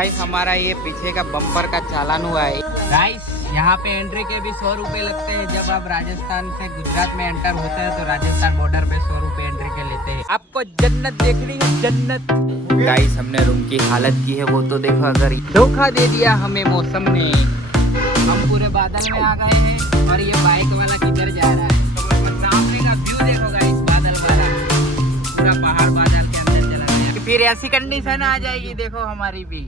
Guys हमारा ये पीछे का बम्पर का चालान हुआ है। गाइस यहाँ पे एंट्री के भी 100 रुपए लगते हैं। जब आप राजस्थान से गुजरात में एंटर होते हैं तो राजस्थान बॉर्डर पे 100 रुपए एंट्री के लेते हैं। आपको जन्नत देखनी है, जन्नत। गाइस हमने रूम की हालत की है वो तो देखो। अगर धोखा दे दिया हमें मौसम ने। हम पूरे बादल में आ गए हैं और ये बाइक वाला किधर जा रहा है। तो सामने का व्यू देखो गाइस, बादल वाला पूरा पहाड़ बादल के अंदर चला गया। फिर ऐसी कंडीशन आ जाएगी देखो हमारी भी।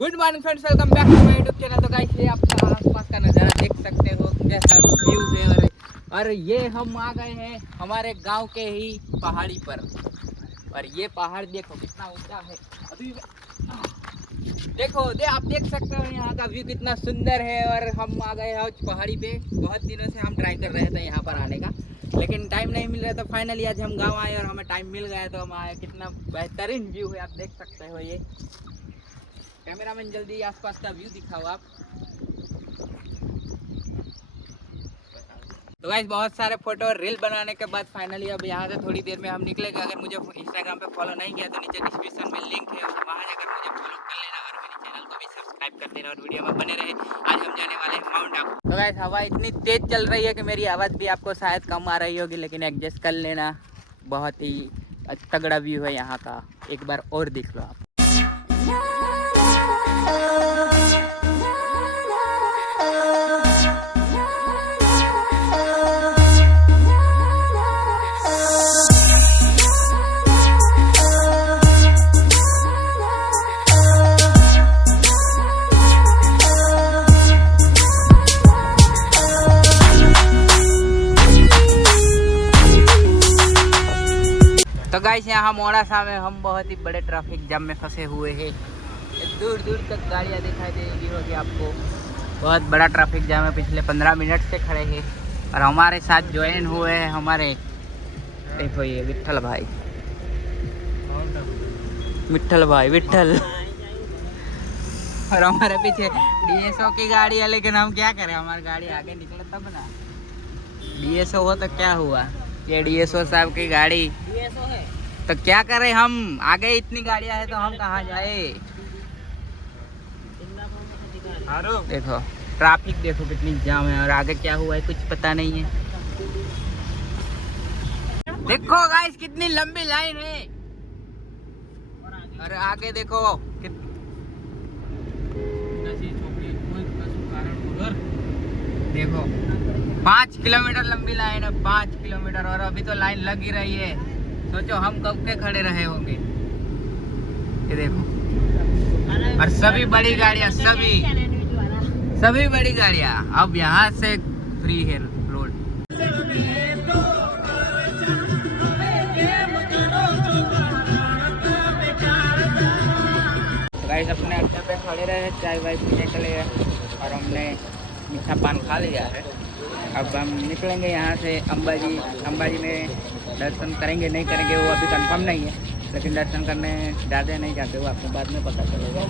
Good morning friends, welcome back to my YouTube channel. तो गाइस ये आप आसपास का नज़ारा देख सकते हो कैसा व्यू है। और ये हम आ गए हैं हमारे गांव के ही पहाड़ी पर। और ये पहाड़ देखो कितना ऊंचा है। अभी देखो आप देख सकते हो यहाँ का व्यू कितना सुंदर है। और हम आ गए हैं पहाड़ी पे। बहुत दिनों से हम ट्राई कर रहे थे यहाँ पर आने का, लेकिन टाइम नहीं मिल रहा था। फाइनली आज हम गांव आए और हमें टाइम मिल गया तो हम आए। कितना बेहतरीन व्यू है आप देख सकते हो। ये कैमरामैन जल्दी आसपास का व्यू दिखाओ आप। तो गाइस बहुत सारे फोटो और रील बनाने के बाद फाइनली अब यहाँ से थोड़ी देर में हम निकलेंगे। अगर मुझे इंस्टाग्राम पे फॉलो नहीं किया तो नीचे डिस्क्रिप्शन में लिंक है, वहाँ जाकर मुझे फॉलो कर लेना और मेरे चैनल को भी सब्सक्राइब कर देना और वीडियो में बने रहे। आज हम जाने वाले हैं माउंट आबू। तो गाइस हवा इतनी तेज चल रही है कि मेरी आवाज़ भी आपको शायद कम आ रही होगी, लेकिन एडजस्ट कर लेना। बहुत ही तगड़ा व्यू है यहाँ का, एक बार और देख लो आप। तो गाइस यहाँ मोड़ासा में हम बहुत ही बड़े ट्रैफिक जाम में फंसे हुए हैं। दूर दूर तक गाड़ियाँ दिखाई देगी होगी आपको। बहुत बड़ा ट्रैफिक जाम है, पिछले 15 मिनट से खड़े हैं। और हमारे साथ ज्वाइन हुए हैं हमारे देखो ये विट्ठल भाई, विट्ठल। और हमारे पीछे डीएसओ की गाड़ी है, लेकिन हम क्या करें, हमारी गाड़ी आगे निकले तब ना। डीएसओ हो तो क्या हुआ, ये डीएसओ साहब की गाड़ी है तो क्या करें हम। आगे इतनी गाड़ियां हैं तो हम कहाँ जाए। देखो ट्रैफिक देखो कितनी जाम है और आगे क्या हुआ है कुछ पता नहीं है। देखो गाइस कितनी लंबी लाइन है और आगे देखो देखो 5 किलोमीटर लंबी लाइन है, 5 किलोमीटर। और अभी तो लाइन लग ही रही है। सोचो हम कब के खड़े रहे होंगे। ये देखो और सभी बड़ी गाड़ियाँ, सभी बड़ी गाड़ियाँ। अब यहाँ से फ्री है रोड। गाइस अपने अड्डे पे खड़े रहे, चाय वाय पीने के लिए और हमने मीठा पान खा लिया है। अब हम निकलेंगे यहाँ से अंबाजी में दर्शन करेंगे नहीं करेंगे वो अभी कंफर्म नहीं है, लेकिन दर्शन करने जाते नहीं जाते वो आपको बाद में पता चलेगा।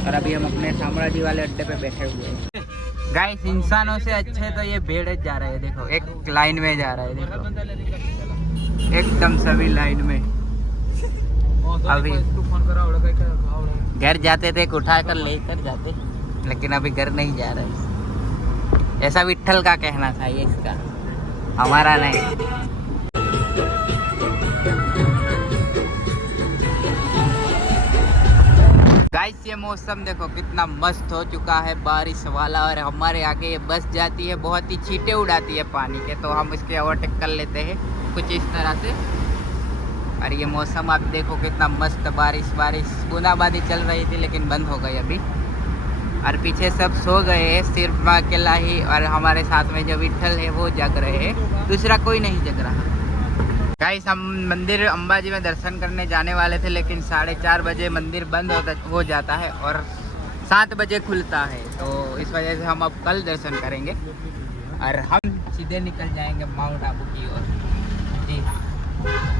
और अभी हम अपने शामराजी वाले अड्डे पे बैठे हुए हैं। गाइस इंसानों से अच्छे तो ये भेड़ जा रहे हैं। देखो एक लाइन में जा रहा है, देखो एकदम सभी लाइन में। अभी घर जाते थे उठा कर लेकर जाते, लेकिन अभी घर नहीं जा रहे। ऐसा विट्ठल का कहना था ये, इसका हमारा नहीं। गाइस ये मौसम देखो कितना मस्त हो चुका है, बारिश वाला। और हमारे आगे ये बस जाती है, बहुत ही छींटे उड़ाती है पानी के, तो हम इसके ओवरटेक कर लेते हैं कुछ इस तरह से। और ये मौसम आप देखो कितना मस्त, बारिश बूंदाबांदी चल रही थी लेकिन बंद हो गई अभी। और पीछे सब सो गए हैं, सिर्फ मैं अकेला ही और हमारे साथ में जो विट्ठल है वो जग रहे हैं, दूसरा कोई नहीं जग रहा। गाइस हम मंदिर अंबाजी में दर्शन करने जाने वाले थे, लेकिन 4:30 बजे मंदिर बंद हो जाता है और 7 बजे खुलता है। तो इस वजह से हम अब कल दर्शन करेंगे और हम सीधे निकल जाएंगे माउंट आबू की ओर जी।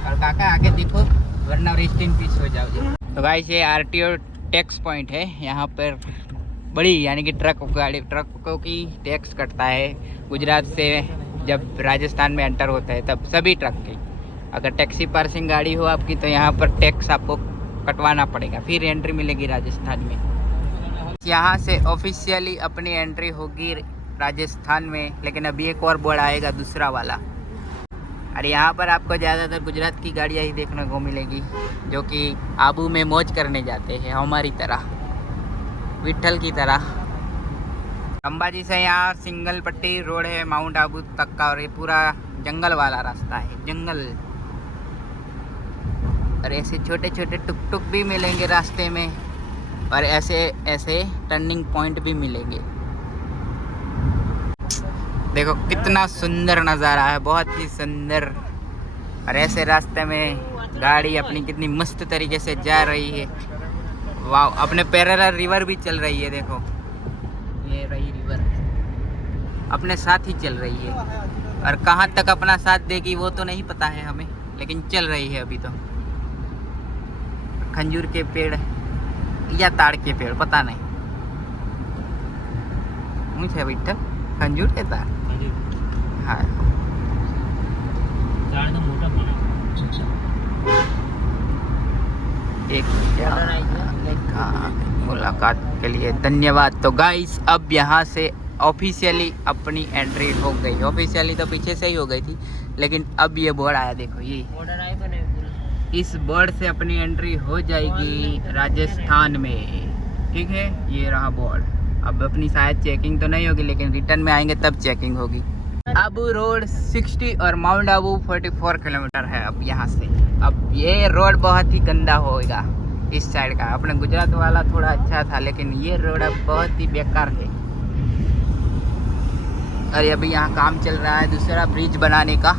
और काका आगे देखो वरना रेस्ट इन पीस हो जाओगे। तो गाइस ये आरटीओ टैक्स पॉइंट है। यहाँ पर बड़ी यानी कि ट्रकों की टैक्स कटता है गुजरात से। जब राजस्थान में एंटर होता है तब सभी ट्रक की अगर टैक्सी पार्सिंग गाड़ी हो आपकी तो यहाँ पर टैक्स आपको कटवाना पड़ेगा, फिर एंट्री मिलेगी राजस्थान में। यहाँ से ऑफिशियली अपनी एंट्री होगी राजस्थान में, लेकिन अभी एक और बोर्ड आएगा दूसरा वाला। और यहाँ पर आपको ज़्यादातर गुजरात की गाड़ियाँ ही देखने को मिलेगी, जो कि आबू में मौज करने जाते हैं हमारी तरह, विट्ठल की तरह। अंबाजी से यहाँ सिंगल पट्टी रोड है माउंट आबू तक का, और ये पूरा जंगल वाला रास्ता है, जंगल। और ऐसे छोटे छोटे टुक टुक भी मिलेंगे रास्ते में, और ऐसे ऐसे टर्निंग पॉइंट भी मिलेंगे। देखो कितना सुंदर नज़ारा है, बहुत ही सुंदर। और ऐसे रास्ते में गाड़ी अपनी कितनी मस्त तरीके से जा रही है। वाह, अपने पैरेलल रिवर भी चल रही है। देखो ये रही रिवर अपने साथ ही चल रही है, और कहाँ तक अपना साथ देगी वो तो नहीं पता है हमें, लेकिन चल रही है अभी तो। खंजूर के पेड़ या ताड़ के पेड़ पता नहीं, मुझे विट्ठल खंजूर के ताड़। हाँ, एक मुलाकात के लिए धन्यवाद। तो गाइस अब यहाँ से ऑफिशियली अपनी एंट्री हो गई। ऑफिशियली तो पीछे से ही हो गई थी, लेकिन अब ये बोर्ड आया, देखो ये इस बोर्ड से अपनी एंट्री हो जाएगी राजस्थान में। ठीक है, ये रहा बोर्ड। अब अपनी शायद चेकिंग तो नहीं होगी, लेकिन रिटर्न में आएंगे तब चेकिंग होगी। आबू रोड 60 और माउंट आबू 44 किलोमीटर है अब यहाँ से। अब ये रोड बहुत ही गंदा होगा इस साइड का। अपने गुजरात वाला थोड़ा अच्छा था, लेकिन ये रोड अब बहुत ही बेकार है। और अभी यहाँ काम चल रहा है दूसरा ब्रिज बनाने का।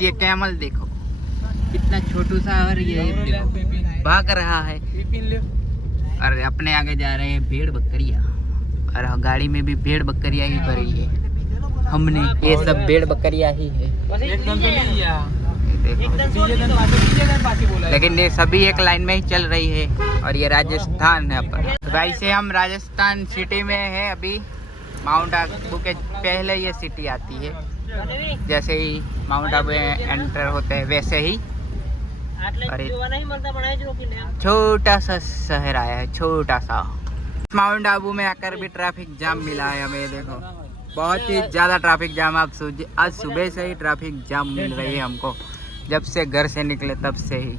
ये कैमल देखो कितना छोटू सा, और ये देखो भाग रहा है। और अपने आगे जा रहे हैं भेड़ बकरियाँ, और गाड़ी में भी भेड़ बकरियाँ ही भरी है हमने। ये सब भेड़ बकरियाँ ही है, लेकिन ये सभी एक लाइन में ही चल रही है। और ये राजस्थान है पर। तो भाई से हम राजस्थान सिटी में है अभी। माउंट आबू के पहले ये सिटी आती है, जैसे ही माउंट आबू एंटर होते हैं वैसे ही। और छोटा सा शहर आया है, छोटा सा। माउंट आबू में आकर भी ट्रैफिक जाम मिला है हमें। देखो बहुत ही ज़्यादा ट्रैफिक जाम। आज सुबह से ही ट्रैफिक जाम मिल रही है हमको, जब से घर से निकले तब से ही।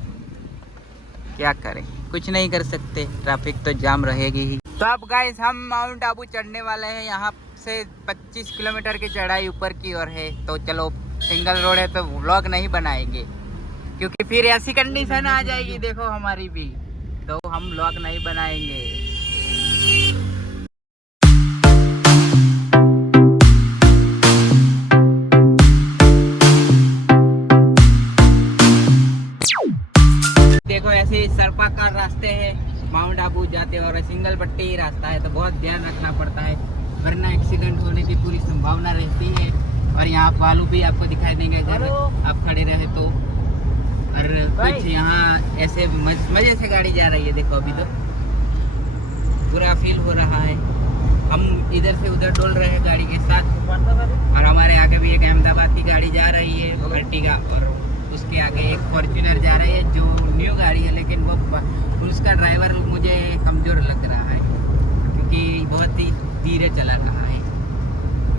क्या करें, कुछ नहीं कर सकते, ट्रैफिक तो जाम रहेगी ही। तो अब गाइस हम माउंट आबू चढ़ने वाले हैं। यहाँ से 25 किलोमीटर की चढ़ाई ऊपर की ओर है। तो चलो, सिंगल रोड है तो व्लॉग नहीं बनाएंगे, क्योंकि फिर ऐसी कंडीशन आ जाएगी देखो हमारी भी, तो हम व्लॉग नहीं बनाएंगे। देखो ऐसे सर्पाकार रास्ते हैं माउंट आबू जाते, और सिंगल पट्टी रास्ता है, तो बहुत ध्यान रखना पड़ता है, वरना एक्सीडेंट होने की पूरी संभावना रहती है। और यहाँ बालू भी आपको दिखाई देंगे अगर आप खड़े रहे तो। और कुछ यहाँ ऐसे मजे से गाड़ी जा रही है। देखो अभी तो पूरा फील हो रहा है। हम इधर से उधर डोल रहे हैं गाड़ी के साथ, और हमारे आगे भी एक अहमदाबाद की गाड़ी जा रही है अर्टिगा, और उसके आगे एक फॉर्च्यूनर जा रही है जो न्यू गाड़ी है, लेकिन वो उसका ड्राइवर मुझे कमज़ोर लग रहा है, क्योंकि बहुत ही धीरे चला रहा है,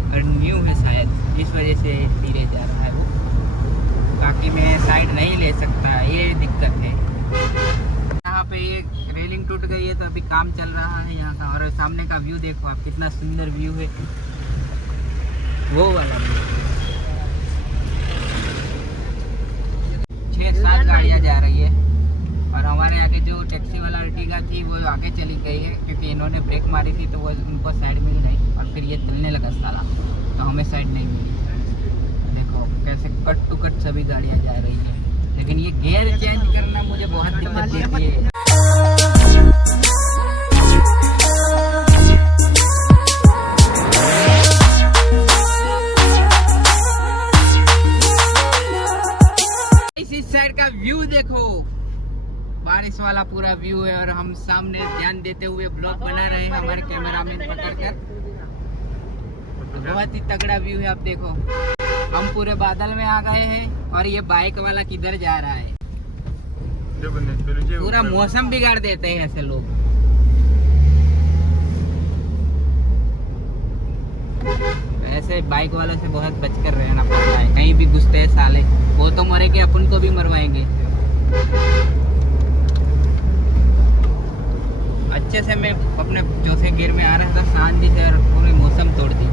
और न्यू है शायद, इस वजह से धीरे जा रहा है वो। बाकी मैं साइड नहीं ले सकता, ये दिक्कत है। यहाँ पे एक रेलिंग टूट गई है, तो अभी काम चल रहा है यहाँ का। और सामने का व्यू देखो आप, कितना सुंदर व्यू है वो वाला। 6-7 गाड़ियाँ जा रही है, और हमारे आगे जो टैक्सी वाला अर्टिगा थी वो आगे चली गई है, क्योंकि इन्होंने ब्रेक मारी थी तो वो उनको साइड मिल गई, और फिर ये चलने लगा साला, तो हमें साइड नहीं मिली। देखो कैसे कट टू कट सभी गाड़ियाँ जा रही हैं, लेकिन ये गियर चेंज करना मुझे बहुत दिक्कत देती है। इस साइड का व्यू देखो, बारिश वाला पूरा व्यू है, और हम सामने ध्यान देते हुए ब्लॉग बना रहे हैं हमारे कैमरामैन पकड़कर। बहुत ही तगड़ा व्यू है, आप देखो। हम पूरे बादल में आ गए हैं और ये बाइक वाला किधर जा रहा है। पूरा मौसम बिगाड़ देते हैं ऐसे लोग। ऐसे बाइक वालों से बहुत बचकर रहना पड़ता है, कहीं भी घुसते हैं साले। वो तो मरेंगे, अपन को भी मरवाएंगे। अच्छे से मैं अपने चौथे गियर में आ रहा था, शांति से, और पूरे मौसम तोड़ दी।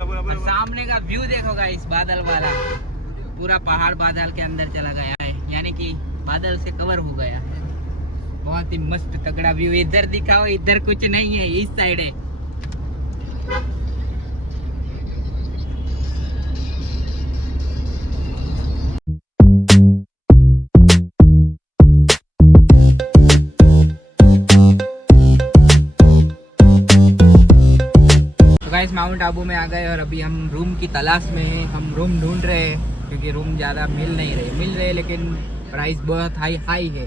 और सामने का व्यू देखो गाइस, बादल वाला पूरा पहाड़ बादल के अंदर चला गया है, यानी कि बादल से कवर हो गया है। बहुत ही मस्त तगड़ा व्यू। इधर दिखाओ, इधर कुछ नहीं है, इस साइड है। गाइस माउंट आबू में आ गए और अभी हम रूम की तलाश में हैं। हम रूम ढूंढ रहे हैं क्योंकि रूम ज़्यादा मिल रहे लेकिन प्राइस बहुत हाई है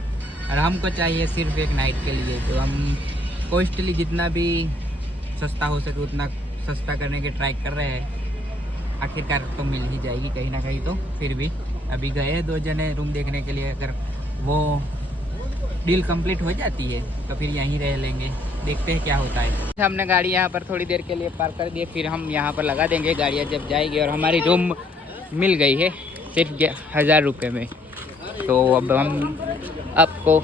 और हमको चाहिए सिर्फ एक नाइट के लिए। तो हम कॉस्टली जितना भी सस्ता हो सके उतना सस्ता करने के ट्राई कर रहे हैं। आखिरकार तो मिल ही जाएगी कहीं ना कहीं। तो फिर भी अभी गए 2 जने रूम देखने के लिए, अगर वो डील कंप्लीट हो जाती है तो फिर यहीं रह लेंगे, देखते हैं क्या होता है। हमने गाड़ी यहाँ पर थोड़ी देर के लिए पार्क कर दी, फिर हम यहाँ पर लगा देंगे गाड़ियाँ जब जाएगी। और हमारी रूम मिल गई है सिर्फ 1000 रुपये में। तो अब हम आपको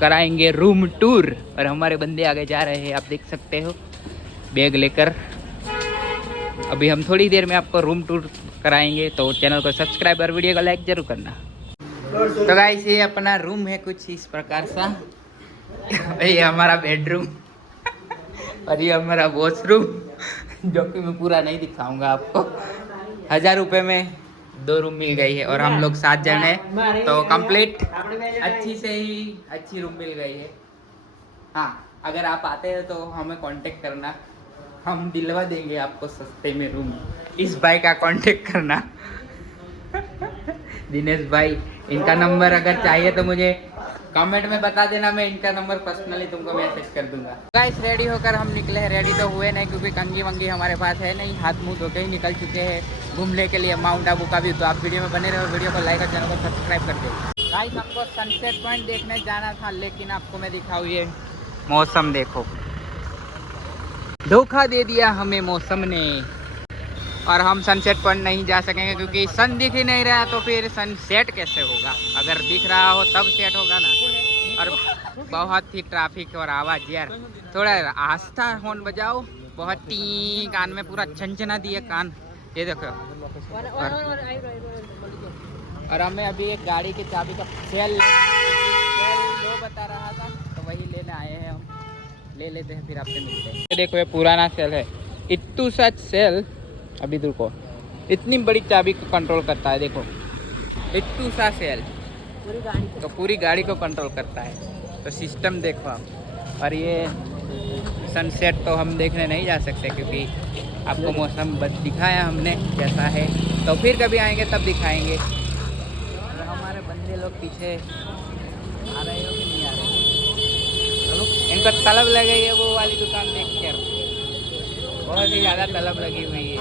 कराएंगे रूम टूर और हमारे बंदे आगे जा रहे हैं, आप देख सकते हो बैग लेकर। अभी हम थोड़ी देर में आपको रूम टूर कराएंगे, तो चैनल को सब्सक्राइब और वीडियो को लाइक जरूर करना। तो गाइस ये अपना रूम है कुछ इस प्रकार सा। ये हमारा बेडरूम और ये हमारा वॉशरूम, जो कि मैं पूरा नहीं दिखाऊंगा आपको। 1000 रुपये में 2 रूम मिल गई है और हम लोग 7 जन हैं, तो कंप्लीट अच्छी से ही अच्छी रूम मिल गई है। हाँ, अगर आप आते हैं तो हमें कांटेक्ट करना, हम दिलवा देंगे आपको सस्ते में रूम। इस भाई का कांटेक्ट करना दिनेश भाई, इनका नंबर अगर चाहिए तो मुझे कमेंट में बता देना, मैं इनका नंबर पर्सनली तुमको मैसेज कर दूंगा। गाइस रेडी होकर हम निकले हैं। रेडी तो हुए नहीं क्योंकि कंगी वंगी हमारे पास है नहीं, हाथ मुंह धोके ही निकल चुके हैं घूमने के लिए माउंट आबू का भी। तो आप वीडियो में बने रहो, वीडियो को लाइक और चैनल को सब्सक्राइब कर दो। गाइस हमको सनसेट पॉइंट देखने जाना था, लेकिन आपको मैं दिखाऊँ ये मौसम देखो, धोखा दे दिया हमें मौसम ने और हम सनसेट पॉइंट नहीं जा सकेंगे क्योंकि सन दिख ही नहीं रहा, तो फिर सनसेट कैसे होगा। अगर दिख रहा हो तब सेट होगा ना। और बहुत ही ट्रैफिक और आवाज़ यार, थोड़ा आस्था हॉर्न बजाओ, बहुत टी कान में पूरा छनछना दिए कान। ये देखो। और हमें अभी एक गाड़ी की चाबी का सेल लो बता रहा था, तो वही लेने आए हैं हम। ले लेते हैं फिर आपसे मिलते हैं। ये देखो ये पुराना सेल है, इतू सच सेल। अभी देखो इतनी बड़ी चाबी को कंट्रोल करता है, देखो इतू सा सेल तो पूरी गाड़ी को कंट्रोल करता है। तो सिस्टम देखो आप। और ये सनसेट तो हम देखने नहीं जा सकते क्योंकि आपको मौसम बस दिखाया हमने जैसा है, तो फिर कभी आएंगे तब दिखाएंगे। और हमारे बंदे लोग पीछे आ रहे हो कि नहीं आ रहे, चलो इनको तलब लगी है वो वाली दुकान देख कर, बहुत ही ज़्यादा तलब लगी हुई है।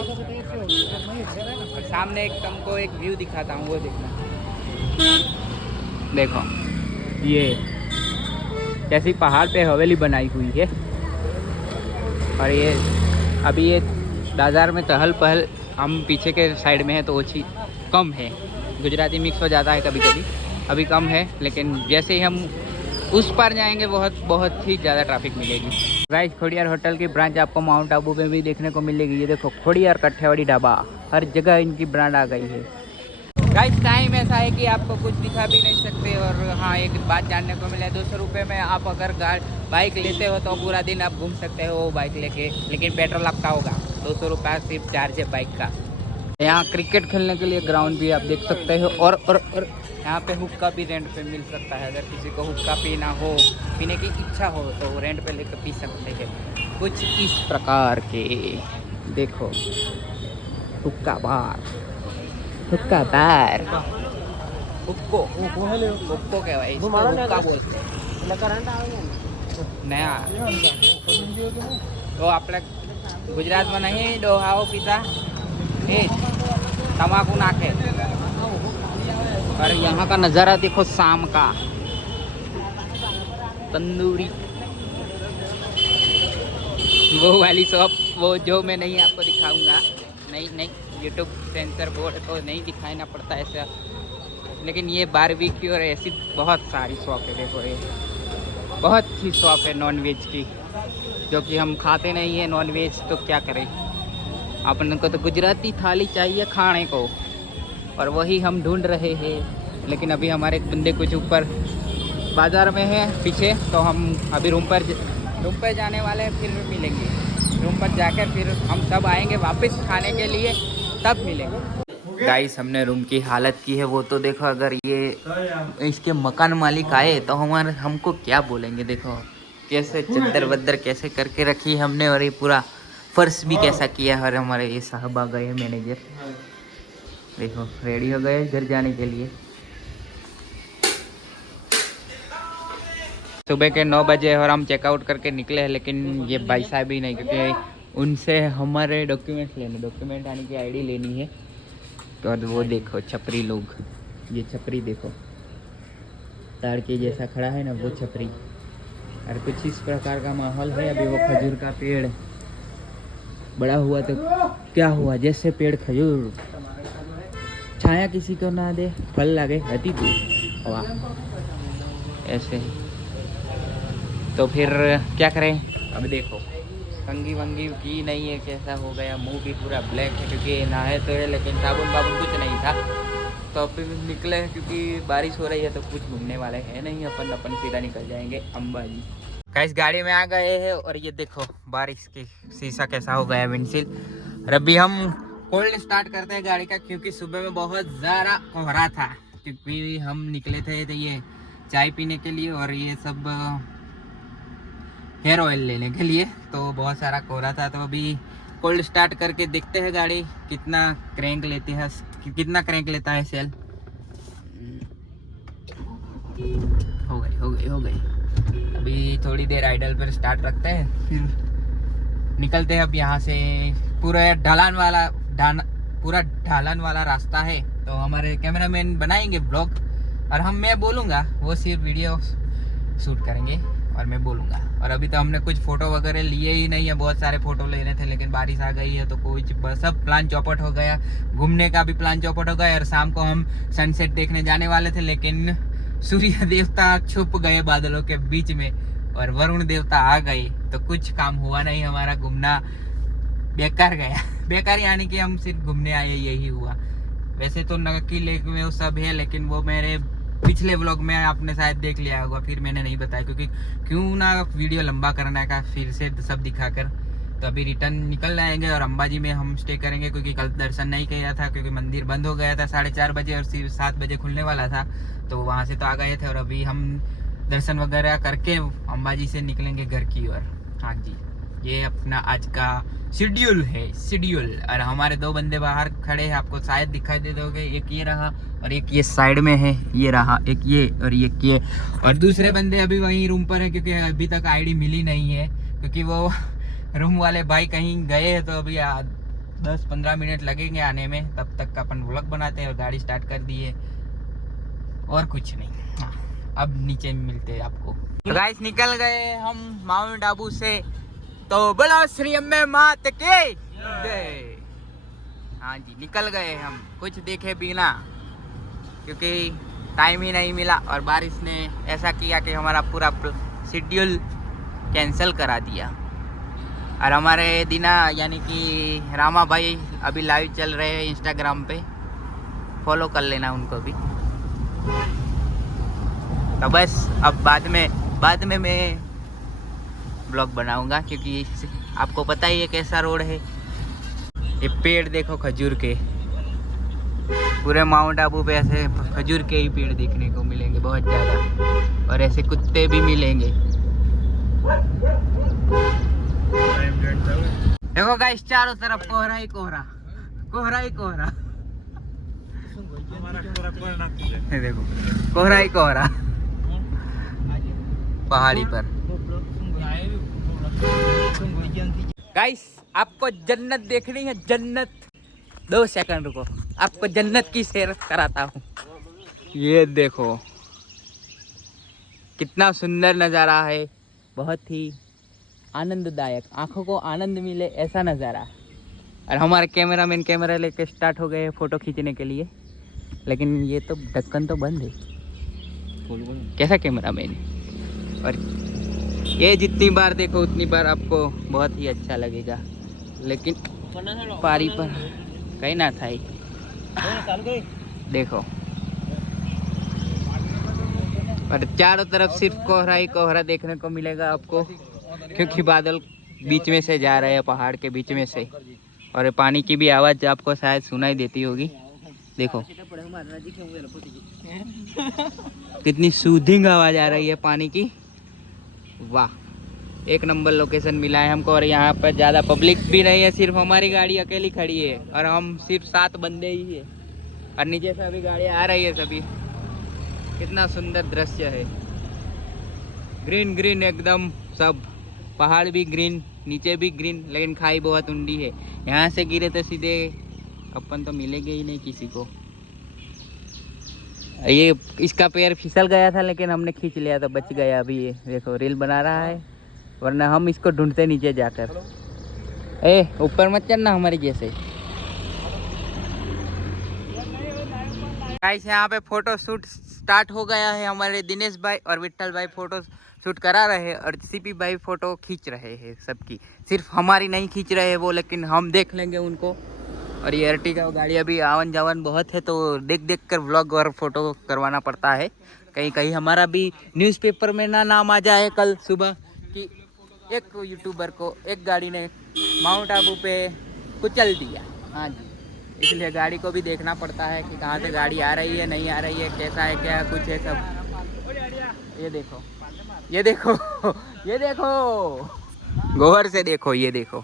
और सामने एक तुमको एक व्यू दिखाता हूँ, वो देखना। देखो ये जैसी पहाड़ पे हवेली बनाई हुई है। और ये अभी ये बाजार में चहल पहल, हम पीछे के साइड में है तो ओछी कम है, गुजराती मिक्स हो जाता है कभी कभी, अभी कम है। लेकिन जैसे ही हम उस पार जाएंगे बहुत ही ज़्यादा ट्रैफिक मिलेगी। गाइस खोड़ियार होटल की ब्रांच आपको माउंट आबू में भी देखने को मिलेगी। ये देखो खोड़ियार कठियावाड़ी ढाबा, हर जगह इनकी ब्रांड आ गई है। गाइस टाइम ऐसा है कि आपको कुछ दिखा भी नहीं सकते। और हाँ, एक बात जानने को मिला है, 200 रुपये में आप अगर बाइक लेते हो तो पूरा दिन आप घूम सकते हो बाइक लेके, लेकिन पेट्रोल आपका होगा। 200 रुपया सिर्फ चार्ज है बाइक का। यहाँ क्रिकेट खेलने के लिए ग्राउंड भी आप देख सकते हो। और यहाँ पे हुक्का भी रेंट पे मिल सकता है, अगर किसी को हुक्का पीना हो, पीने की इच्छा हो तो रेंट पे लेकर पी सकते हैं। कुछ इस प्रकार के देखो, हुक्का बार, हुक्का बार, हुक्को क्या भाई, इसको हुक्का बोलते हैं। नया तो आपल्या गुजरात में नहीं डोहाओ पीता तम्बाकू नाके। और यहाँ का नज़ारा देखो शाम का, तंदूरी। वो वाली शॉप, वो जो मैं नहीं आपको दिखाऊंगा, नहीं यूट्यूब सेंसर बोर्ड तो नहीं दिखाना पड़ता ऐसा, लेकिन ये बारबेक्यू और ऐसी बहुत सारी शॉप है। देखो ये बहुत सी शॉप है नॉन वेज की, जो कि हम खाते नहीं है नॉन वेज, तो क्या करें। अपन को तो गुजराती थाली चाहिए खाने को, और वही हम ढूंढ रहे हैं। लेकिन अभी हमारे बंदे कुछ ऊपर बाज़ार में है पीछे, तो हम अभी रूम पर जाने वाले हैं, फिर मिलेंगे। रूम पर जाकर फिर हम सब आएंगे वापस खाने के लिए, तब मिलेंगे। गाइस हमने रूम की हालत की है वो तो देखो। अगर ये इसके मकान मालिक आए तो हमको क्या बोलेंगे। देखो कैसे चद्दर वद्दर कैसे करके रखी है हमने, और ये पूरा फर्श भी कैसा किया है। और हमारे ये साहब आ गए मैनेजर, देखो रेडी हो गए घर जाने के लिए। सुबह के 9 बजे और हम चेकआउट करके निकले हैं, लेकिन ये भाई साहब ही नहीं, क्योंकि उनसे हमारे डॉक्यूमेंट्स लेने, डॉक्यूमेंट आने की आईडी लेनी है। तो और वो देखो छपरी लोग, ये छपरी देखो ताड़ के जैसा खड़ा है ना, वो छपरी। और कुछ इस प्रकार का माहौल है। अभी वो खजूर का पेड़ बड़ा हुआ तो क्या हुआ, जैसे पेड़ खजूर छाया किसी को ना दे, फल लगे हती तू, वाह ऐसे। तो फिर क्या करें। अब देखो कंगी वंगी की नहीं है, कैसा हो गया, मुंह भी पूरा ब्लैक है, क्योंकि नहाए तो है लेकिन साबुन वाबुन कुछ नहीं था। तो फिर निकले क्योंकि बारिश हो रही है, तो कुछ घूमने वाले हैं नहीं, अपन सीधा निकल जाएंगे अंबाजी। कैसे गाड़ी में आ गए हैं, और ये देखो बारिश की शीशा कैसा हो गया विंडशील्ड। और अभी हम कोल्ड स्टार्ट करते हैं गाड़ी का, क्योंकि सुबह में बहुत ज़्यादा कोहरा था, क्योंकि हम निकले थे तो ये चाय पीने के लिए और ये सब हेयर ऑयल लेने के लिए, तो बहुत सारा कोहरा था। तो अभी कोल्ड स्टार्ट करके देखते हैं गाड़ी कितना क्रैंक लेती है, कितना क्रैंक लेता है सेल। हो गई। अभी थोड़ी देर आइडल पर स्टार्ट रखते हैं, फिर निकलते हैं। अब यहाँ से पूरा ढालन वाला रास्ता है, तो हमारे कैमरामैन बनाएंगे ब्लॉग, और मैं बोलूँगा, वो सिर्फ वीडियो शूट करेंगे और मैं बोलूँगा। और अभी तो हमने कुछ फ़ोटो वगैरह लिए ही नहीं है, बहुत सारे फ़ोटो लेने थे, लेकिन बारिश आ गई है तो कोई सब प्लान चौपट हो गया। घूमने का भी प्लान चौपट हो गया, और शाम को हम सनसेट देखने जाने वाले थे, लेकिन सूर्य देवता छुप गए बादलों के बीच में और वरुण देवता आ गए, तो कुछ काम हुआ नहीं, हमारा घूमना बेकार गया। बेकार यानी कि हम सिर्फ घूमने आए, यही हुआ। वैसे तो नकी लेक में वो सब है, लेकिन वो मेरे पिछले व्लॉग में आपने शायद देख लिया होगा, फिर मैंने नहीं बताया, क्योंकि क्यों ना वीडियो लंबा करने का फिर से सब दिखाकर। तो अभी रिटर्न निकल जाएंगे और अंबाजी में हम स्टे करेंगे, क्योंकि कल दर्शन नहीं किया था, क्योंकि मंदिर बंद हो गया था 4:30 बजे और सिर्फ 7 बजे खुलने वाला था, तो वहाँ से तो आ गए थे। और अभी हम दर्शन वगैरह करके अंबाजी से निकलेंगे घर की ओर। हाँ जी, ये अपना आज का शेड्यूल है। और हमारे 2 बंदे बाहर खड़े हैं, आपको शायद दिखाई दे दोगे, एक ये रहा और एक ये साइड में है, ये रहा एक ये और एक ये। और दूसरे बंदे अभी वहीं रूम पर है, क्योंकि अभी तक आईडी मिली नहीं है, क्योंकि वो रूम वाले भाई कहीं गए हैं, तो अभी 10-15 मिनट लगेंगे आने में। तब तक अपन व्लॉग बनाते हैं और गाड़ी स्टार्ट कर दी है, और कुछ नहीं। हाँ, अब नीचे मिलते हैं आपको। तो गाइस निकल गए हम माउंट आबू से, तो बोलो श्री अम्बे मात के जय। हाँ जी, निकल गए हम कुछ देखे बिना, क्योंकि टाइम ही नहीं मिला, और बारिश ने ऐसा किया कि हमारा पूरा शेड्यूल कैंसिल करा दिया। और हमारे दीना यानी कि रामा भाई अभी लाइव चल रहे हैं इंस्टाग्राम पे, फॉलो कर लेना उनको भी। तो बस अब बाद में मैं ब्लॉग बनाऊंगा, क्योंकि आपको पता ही है कैसा रोड है। ये पेड़ देखो खजूर के, पूरे माउंट आबू पे ऐसे खजूर के ही पेड़ देखने को मिलेंगे बहुत ज़्यादा, और ऐसे कुत्ते भी मिलेंगे। देखो गाइस चारों तरफ कोहरा ही कोहरा। देखो कोहरा ही कोहरा पहाड़ी पर। गाइस आपको जन्नत देखनी है, जन्नत। 2 सेकंड रुको, आपको जन्नत की सैर कराता हूँ। ये देखो कितना सुंदर नज़ारा है, बहुत ही आनंददायक, आंखों को आनंद मिले ऐसा नज़ारा। और हमारे कैमरामैन कैमरा लेके स्टार्ट हो गए फ़ोटो खींचने के लिए, लेकिन ये तो ढक्कन तो बंद है। कैसा कैमरामैन। और ये जितनी बार देखो उतनी बार आपको बहुत ही अच्छा लगेगा, लेकिन पारी पर कहीं ना था। देखो और चारों तरफ सिर्फ कोहरा ही कोहरा देखने को मिलेगा आपको, क्योंकि बादल बीच में से जा रहे हैं, पहाड़ के बीच में से। और पानी की भी आवाज़ आपको शायद सुनाई देती होगी। देखो कितनी सूदिंग आवाज़ आ रही है पानी की। वाह, एक नंबर लोकेशन मिला है हमको। और यहाँ पर ज़्यादा पब्लिक भी नहीं है, सिर्फ हमारी गाड़ी अकेली खड़ी है और हम सिर्फ 7 बंदे ही है। और नीचे से अभी गाड़ियाँ आ रही है सभी। कितना सुंदर दृश्य है, ग्रीन ग्रीन एकदम, सब पहाड़ भी ग्रीन, नीचे भी ग्रीन, लेकिन खाई बहुत ऊंडी है। यहाँ से गिरे तो सीधे अपन तो मिलेंगे ही नहीं किसी को। ये इसका पैर फिसल गया था, लेकिन हमने खींच लिया तो बच गया। अभी ये देखो रील बना रहा है, वरना हम इसको ढूंढते नीचे जाकर। ऊपर मत चढ़ना हमारी जैसे। गाइस यहाँ पे फोटो शूट स्टार्ट हो गया है। हमारे दिनेश भाई और विट्ठल भाई फोटो शूट करा रहे हैं और सीपी भाई फोटो खींच रहे हैं सबकी। सिर्फ हमारी नहीं खींच रहे हैं वो, लेकिन हम देख लेंगे उनको। और ये अर्टिगा गाड़ी अभी आवन जावन बहुत है, तो देख देख कर व्लॉग और फोटो करवाना पड़ता है। कहीं कहीं हमारा भी न्यूज़पेपर में ना नाम आ जाए कल सुबह कि एक यूट्यूबर को एक गाड़ी ने माउंट आबू पे कुचल दिया। हाँ जी, इसलिए गाड़ी को भी देखना पड़ता है कि कहाँ से गाड़ी आ रही है, नहीं आ रही है, कैसा है, क्या कुछ है सब। ये देखो, ये देखो, ये देखो, गौर से देखो, ये देखो।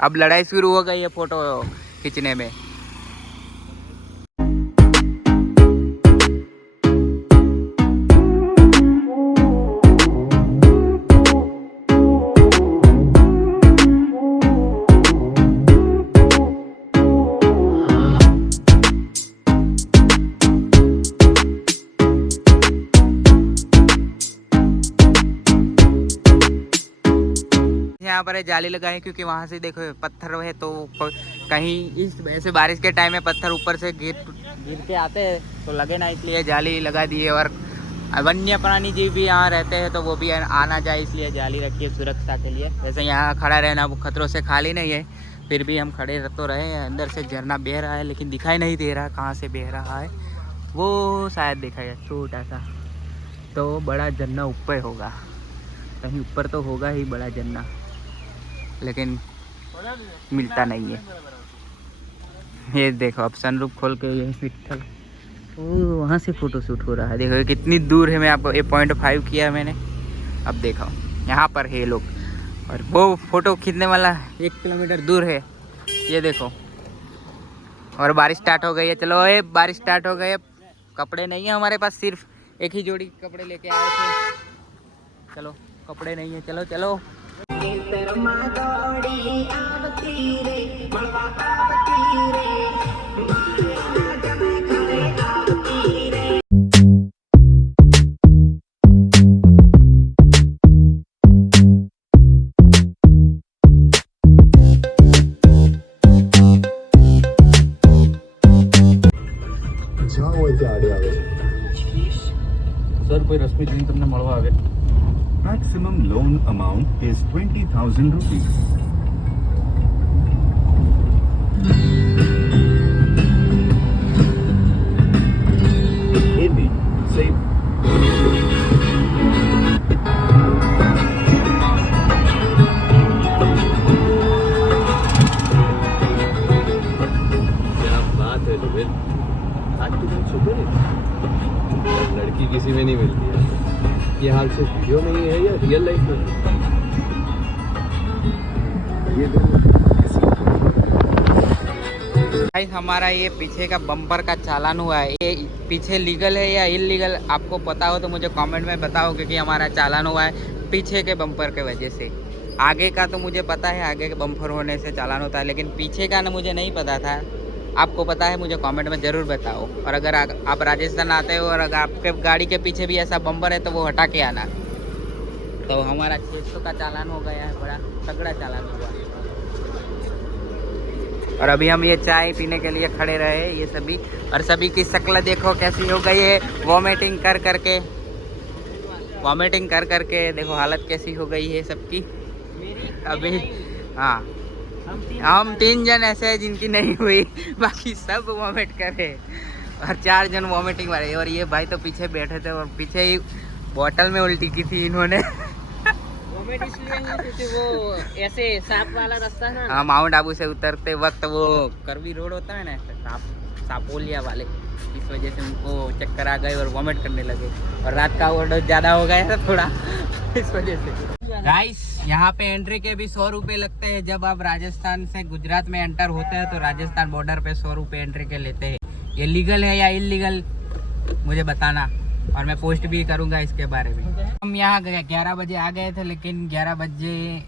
अब लड़ाई शुरू हो गई है फोटो खींचने में। यहाँ पर जाली लगाए क्योंकि वहाँ से देखो पत्थर है, तो कहीं इस वैसे बारिश के टाइम में पत्थर ऊपर से गिर के आते हैं तो लगे ना, इसलिए जाली लगा दी है। और वन्य प्राणी जीव भी यहाँ रहते हैं तो वो भी आना जाए, इसलिए जाली रखी है सुरक्षा के लिए। वैसे यहाँ खड़ा रहना वो खतरों से खाली नहीं है, फिर भी हम खड़े तो रहे हैं। अंदर से झरना बह रहा है, लेकिन दिखाई नहीं दे रहा कहाँ से बह रहा है। वो शायद देखा है छोटा सा, तो बड़ा झरना ऊपर होगा, कहीं ऊपर तो होगा ही बड़ा झरना, लेकिन मिलता नहीं है। ये देखो अब सनरूफ खोल के ये विट्ठल वहाँ से फोटो शूट हो रहा है। देखो कितनी दूर है, मैं आपको 1.5 किया मैंने। अब देखो यहाँ पर है लोग, और वो फोटो खींचने वाला 1 किलोमीटर दूर है। ये देखो, और बारिश स्टार्ट हो गई है। चलो बारिश स्टार्ट हो गई है। कपड़े नहीं है हमारे पास, सिर्फ एक ही जोड़ी कपड़े लेके आए थे। चलो कपड़े नहीं है, चलो चलो। सर कोई रश्मि जी तुमने મળવા આવે। Maximum loan amount is 20,000 rupees. Hindi, save. क्या बात है लुबिन, आज तो बहुत सुपर है। लड़की किसी में नहीं मिलती है। ये हाल सिर्फ वीडियो में ही है या रियल लाइफ में? ये गाइस हमारा ये पीछे का बम्पर का चालान हुआ है। ये पीछे लीगल है या इलीगल, आपको पता हो तो मुझे कमेंट में बताओ, क्योंकि हमारा चालान हुआ है पीछे के बम्पर के वजह से। आगे का तो मुझे पता है, आगे के बम्पर होने से चालान होता है, लेकिन पीछे का ना मुझे नहीं पता था। आपको पता है मुझे कमेंट में ज़रूर बताओ। और अगर आप राजस्थान आते हो और अगर आपके गाड़ी के पीछे भी ऐसा बम्पर है तो वो हटा के आना। तो हमारा 600 का चालान हो गया है, बड़ा तगड़ा चालान हुआ। और अभी हम ये चाय पीने के लिए खड़े रहे ये सभी, और सभी की शक्ल देखो कैसी हो गई है वॉमिटिंग कर करके देखो हालत कैसी हो गई है सबकी अभी। हाँ, हम 3 जन ऐसे हैं जिनकी नहीं हुई, बाकी सब वॉमिट करे और 4 जन वॉमिटिंग वाले। और ये भाई तो पीछे बैठे थे और पीछे ही बोतल में उल्टी की थी इन्होंने। वॉमिट इसलिए हुई क्योंकि वो ऐसे सांप वाला रास्ता है ना। हाँ, माउंट आबू से उतरते वक्त वो करवी रोड होता है ना, सापोलिया वाले, इस वजह से उनको चक्कर आ गए और वॉमिट करने लगे। और रात का ओवरडोज ज़्यादा हो गया था थोड़ा इस वजह से। गाइस, यहाँ पे एंट्री के भी 100 रुपये लगते हैं। जब आप राजस्थान से गुजरात में एंटर होते हैं तो राजस्थान बॉर्डर पे 100 रुपये एंट्री के लेते हैं। ये लीगल है या इलीगल मुझे बताना, और मैं पोस्ट भी करूँगा इसके बारे में। हम यहाँ 11 बजे आ गए थे, लेकिन 11 बजे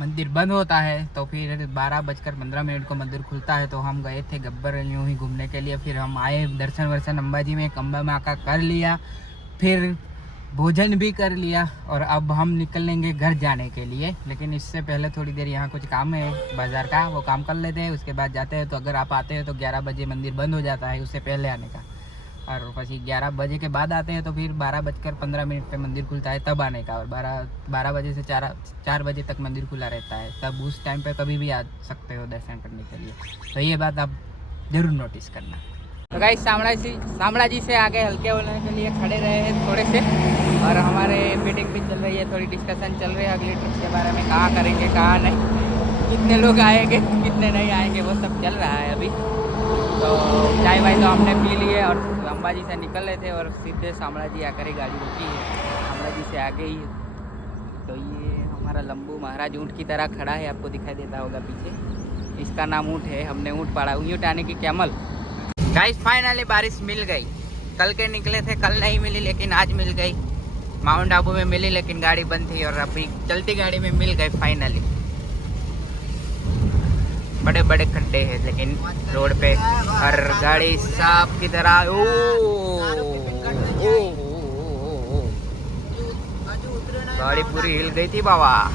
मंदिर बंद होता है, तो फिर 12:15 को मंदिर खुलता है। तो हम गए थे गब्बर यूँ ही घूमने के लिए। फिर हम आए, दर्शन वर्शन अंबाजी में कंबा माँ का कर लिया, फिर भोजन भी कर लिया, और अब हम निकलेंगे घर जाने के लिए। लेकिन इससे पहले थोड़ी देर यहाँ कुछ काम है बाज़ार का, वो काम कर लेते हैं, उसके बाद जाते हैं। तो अगर आप आते हैं तो 11 बजे मंदिर बंद हो जाता है, उससे पहले आने का। और પછી 11 बजे के बाद आते हैं तो फिर 12:15 पे मंदिर खुलता है, तब आने का। और 12 बजे से 4 बजे तक मंदिर खुला रहता है, तब उस टाइम पे कभी भी आ सकते हो दर्शन करने के लिए। तो ये बात आप ज़रूर नोटिस करना। तो गाइस, शामला जी से आगे हल्के होने के लिए खड़े रहे हैं थोड़े से, और हमारे मीटिंग भी चल रही है, थोड़ी डिस्कशन चल रही है अगली ट्रिप के बारे में, कहाँ करेंगे कहाँ नहीं, कितने लोग आएंगे कितने नहीं आएंगे, वो सब चल रहा है अभी। तो चाय वाय तो हमने पी ली है और अंबाजी से निकल रहे थे, और सीधे शामला जी आकर ही गाड़ी रुकी है, शामला जी से आगे ही। तो ये हमारा लंबू महाराज ऊँट की तरह खड़ा है, आपको दिखाई देता होगा पीछे। इसका नाम ऊँट है, हमने ऊँट पाला, ऊँट आने की कैमल। गाइस, फाइनली बारिश मिल गई। कल के निकले थे, कल नहीं मिली, लेकिन आज मिल गई। माउंट आबू में मिली, लेकिन गाड़ी बंद थी, और अभी चलती गाड़ी में मिल गई फाइनली। बड़े बड़े खड्डे हैं लेकिन रोड पे, और गाड़ी साफ की तरह। गाड़ी पूरी हिल गई थी बाबा।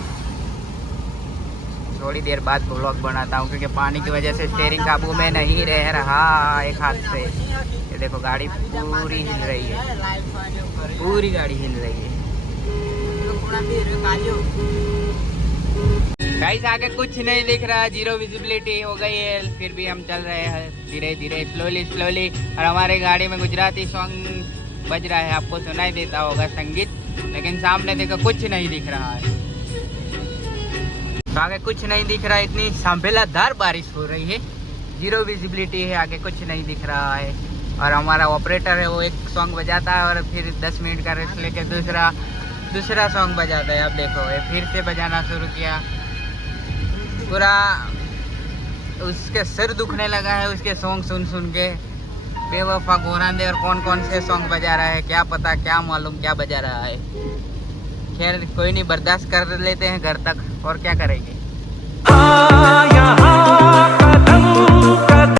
थोड़ी देर बाद ब्लॉग बनाता हूँ, क्योंकि पानी की वजह से स्टीयरिंग काबू में नहीं रह रहा एक हाथ से। ये देखो गाड़ी पूरी हिल रही है, पूरी गाड़ी हिल रही है। गाइस, आगे कुछ नहीं दिख रहा, जीरो विजिबिलिटी हो गई है, फिर भी हम चल रहे हैं धीरे धीरे, स्लोली। और हमारे गाड़ी में गुजराती सॉन्ग बज रहा है, आपको सुनाई देता होगा संगीत, लेकिन सामने देखो कुछ नहीं दिख रहा है। तो आगे कुछ नहीं दिख रहा है, इतनी सांभेलाधार बारिश हो रही है, जीरो विजिबिलिटी है, आगे कुछ नहीं दिख रहा है। और हमारा ऑपरेटर है, वो एक सॉन्ग बजाता है और फिर 10 मिनट का रेस्ट लेके दूसरा सॉन्ग बजाता है। अब देखो ये फिर से बजाना शुरू किया, पूरा उसके सिर दुखने लगा है उसके सॉन्ग सुन के। बेवफा गोरांदे और कौन कौन से सॉन्ग बजा रहा है, क्या पता, क्या मालूम क्या बजा रहा है। खैर कोई नहीं, बर्दाश्त कर लेते हैं घर तक, और क्या करेंगे।